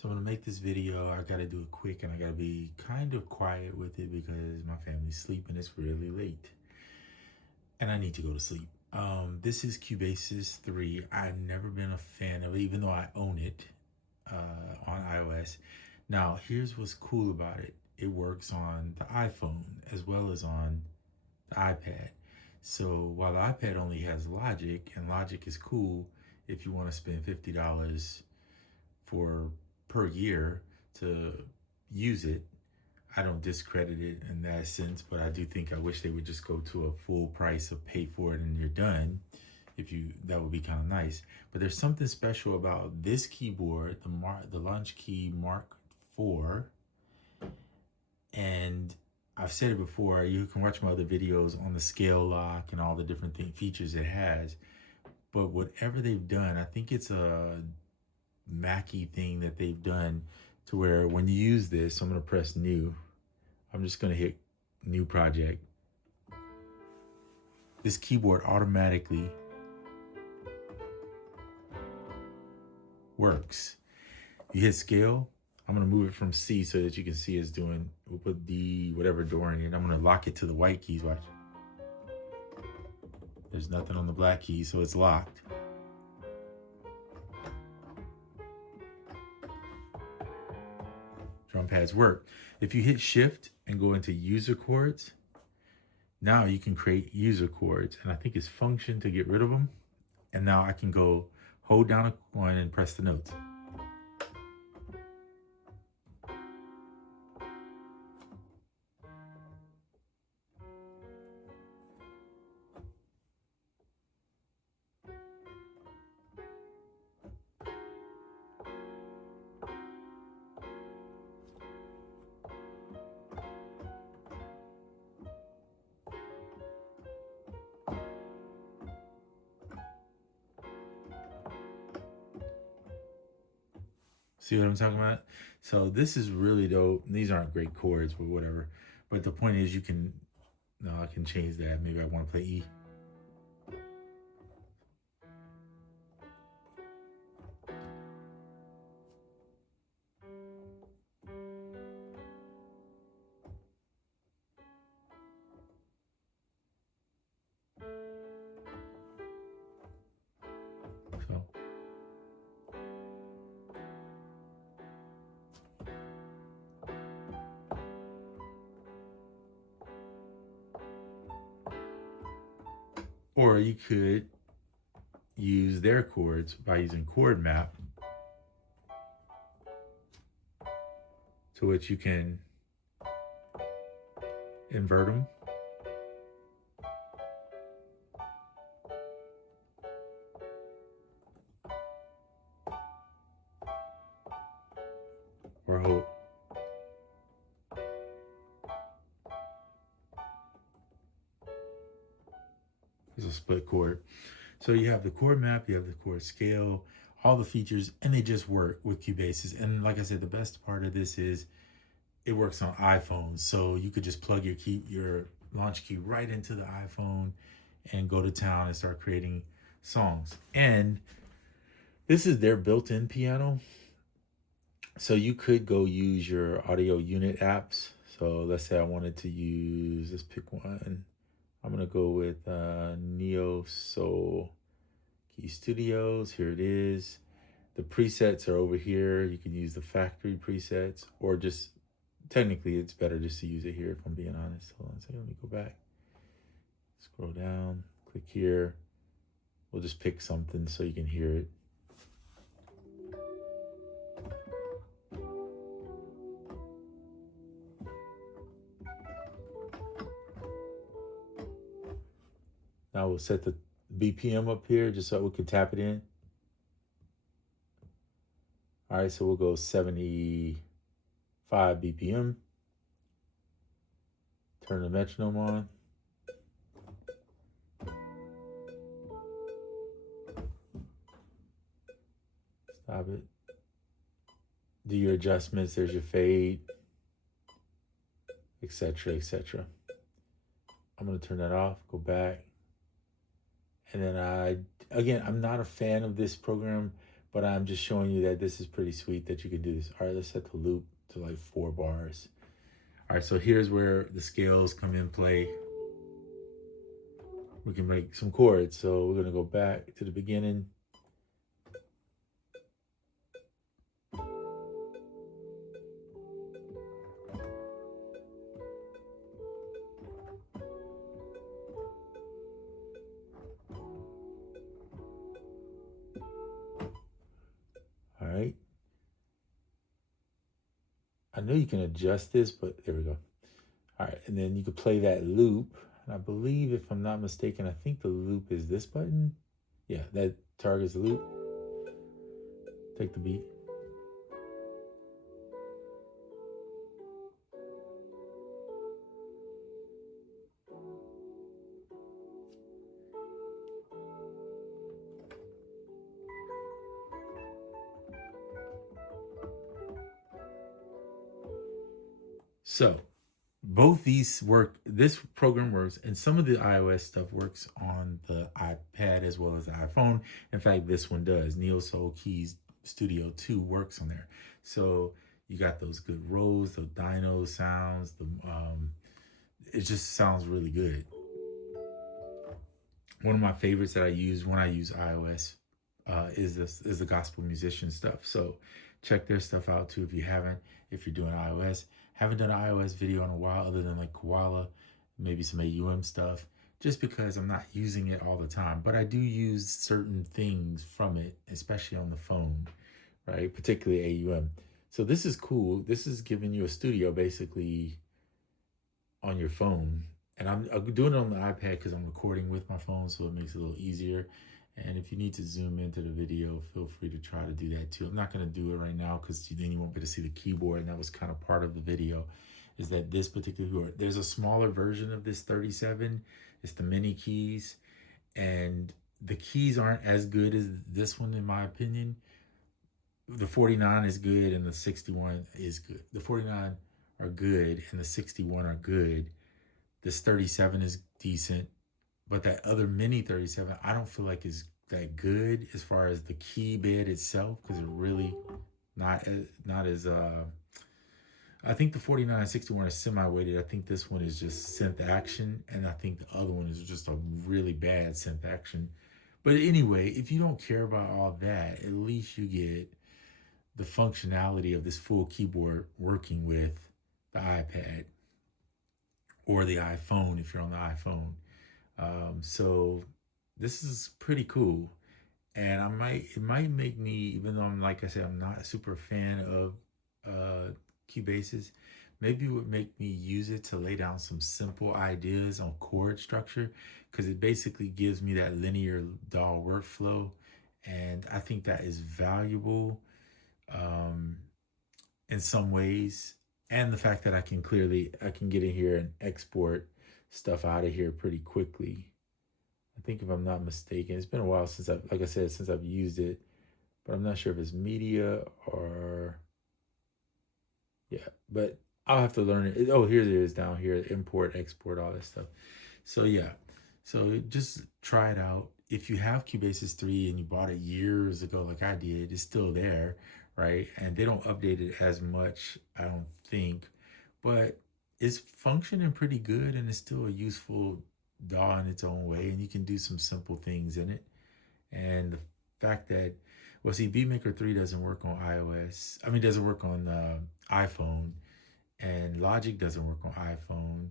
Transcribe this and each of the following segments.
So I'm gonna make this video. I gotta do it quick and I gotta be kind of quiet with it because my family's sleeping. It's really late and I need to go to sleep. This is Cubasis 3. I've never been a fan of it, even though I own it on iOS. Now, here's what's cool about it. It works on the iPhone as well as on the iPad. So while the iPad only has Logic, and Logic is cool if you want to spend $50 for per year to use it. I don't discredit it in that sense, but I do think I wish they would just go to a full price of pay for it and you're done. If you, that would be kind of nice. But there's something special about this keyboard, the LaunchKey Mark 4, and I've said it before. You can watch my other videos on the scale lock and all the different features it has. But whatever they've done, I think it's a Mackie thing that they've done to where when you use this, I'm gonna press new. I'm just gonna hit new project. This keyboard automatically works. You hit scale. I'm gonna move it from C so that you can see it's doing, we'll put D, whatever door in it. I'm gonna lock it to the white keys, watch. There's nothing on the black key, so it's locked. Drum pads work. If you hit shift and go into user chords, now you can create user chords, and I think it's function to get rid of them. And now I can go hold down a coin and press the notes. See what I'm talking about? So this is really dope. These aren't great chords, but whatever. But the point is you can, no, I can change that. Maybe I want to play E. So. Or you could use their chords by using chord map, to which you can invert them. Or hold. It's a split chord. So you have the chord map, you have the chord scale, all the features, and they just work with Cubasis. And like I said, the best part of this is it works on iPhones. So you could just plug your launch key right into the iPhone and go to town and start creating songs. And this is their built-in piano. So you could go use your audio unit apps. So let's say I wanted to use, let's pick one. I'm gonna go with Neo Soul Key Studios. Here it is. The presets are over here. You can use the factory presets, or just, technically it's better just to use it here if I'm being honest. Hold on a second, let me go back. Scroll down, click here. We'll just pick something so you can hear it. Now we'll set the BPM up here just so we can tap it in. All right, so we'll go 75 BPM. Turn the metronome on. Stop it. Do your adjustments, there's your fade, etc., etc. I'm gonna turn that off, go back. And then again, I'm not a fan of this program, but I'm just showing you that this is pretty sweet that you can do this. All right, let's set the loop to like 4 bars. All right, so here's where the scales come in play. We can make some chords. So we're gonna go back to the beginning. All right. I know you can adjust this, but there we go. All right, and then you could play that loop. And I believe, if I'm not mistaken, I think the loop is this button. Yeah, that targets the loop. Take the beat. So both these work. This program works, and some of the iOS stuff works on the iPad as well as the iPhone. In fact, this one does. Neo Soul Keys Studio 2 works on there. So you got those good rolls, the dyno sounds. It just sounds really good. One of my favorites that I use when I use iOS is the gospel musician stuff. So check their stuff out too if you haven't. If you're doing iOS, haven't done an iOS video in a while other than like Koala, maybe some AUM stuff. Just because I'm not using it all the time, but I do use certain things from it, especially on the phone, right? Particularly AUM. So this is cool. This is giving you a studio basically on your phone. And I'm doing it on the iPad because I'm recording with my phone, so it makes it a little easier. And if you need to zoom into the video, feel free to try to do that too. I'm not going to do it right now because then you won't be able to see the keyboard, and that was kind of part of the video, is that this particular keyboard, there's a smaller version of this 37. It's the mini keys, and the keys aren't as good as this one in my opinion. The 49 is good and the 61 is good. The 49 are good and the 61 are good. This 37 is decent, but that other mini 37, I don't feel like is that good as far as the key bed itself, because it really not as I think the 49 and 61 are semi-weighted. I think this one is just synth action, and I think the other one is just a really bad synth action. But anyway, if you don't care about all that, at least you get the functionality of this full keyboard working with the iPad or the iPhone if you're on the iPhone. So this is pretty cool, and it might make me, even though I'm, like I said, I'm not a super fan of Cubasis, maybe it would make me use it to lay down some simple ideas on chord structure, because it basically gives me that linear DAW workflow, and I think that is valuable um, in some ways. And the fact that I can get in here and export stuff out of here pretty quickly. I think, if I'm not mistaken, it's been a while since like I said, since I've used it, but I'm not sure if it's media or, yeah, but I'll have to learn it. Oh, here it is down here, import, export, all that stuff. So yeah, so just try it out. If you have Cubasis 3 and you bought it years ago, like I did, it's still there, right? And they don't update it as much, I don't think, but it's functioning pretty good, and it's still a useful DAW in its own way, and you can do some simple things in it. And the fact that, well, see, Beatmaker 3 doesn't work on iOS. I mean, doesn't work on iPhone, and Logic doesn't work on iPhone.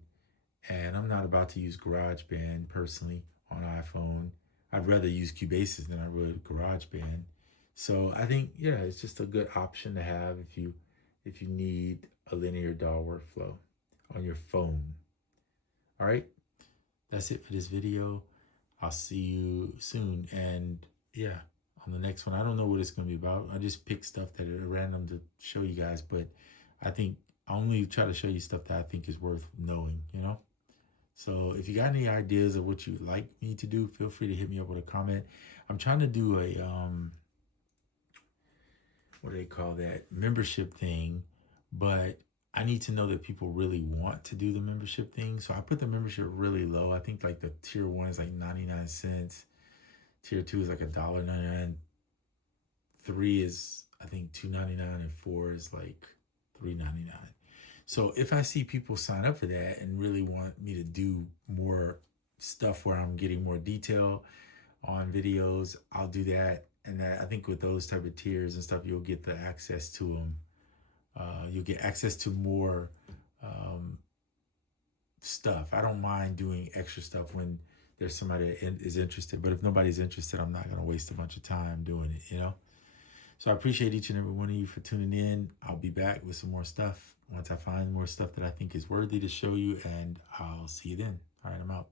And I'm not about to use GarageBand personally on iPhone. I'd rather use Cubasis than I would GarageBand. So I think, yeah, it's just a good option to have if you need a linear DAW workflow on your phone. All right, that's it for this video. I'll see you soon. And yeah, on the next one, I don't know what it's going to be about. I just pick stuff that are random to show you guys, but I think I only try to show you stuff that I think is worth knowing, you know? So if you got any ideas of what you'd like me to do, feel free to hit me up with a comment. I'm trying to do a, what do they call that? Membership thing, but I need to know that people really want to do the membership thing. So I put the membership really low. I think like the tier 1 is like 99 cents. Tier 2 is like $1.99. 3 is I think $2.99 and 4 is like $3.99. So if I see people sign up for that and really want me to do more stuff where I'm getting more detail on videos, I'll do that. And that, I think with those type of tiers and stuff, you'll get the access to them. You'll get access to more um, stuff. I don't mind doing extra stuff when there's somebody that is interested. But if nobody's interested, I'm not going to waste a bunch of time doing it, you know? So I appreciate each and every one of you for tuning in. I'll be back with some more stuff once I find more stuff that I think is worthy to show you, and I'll see you then. All right, I'm out.